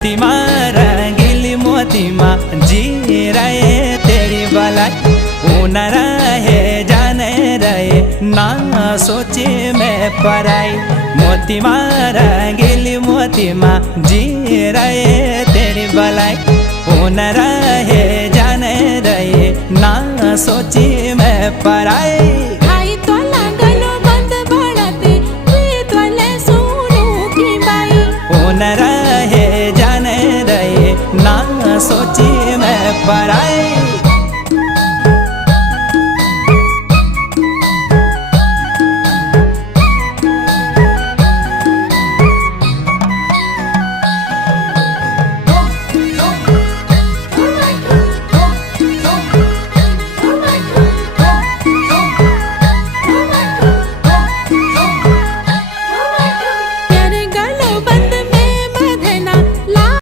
मोतीमा रंगीली मोतीमा जी रहे तेरी भलाई, ऊन रहे जाने रहे ना सोचे मैं पराई। मोतीमा रंगीली मोतीमा जी रहे तेरी भलाई, ऊन रहे जाने रहे ना सोचे मैं पराई।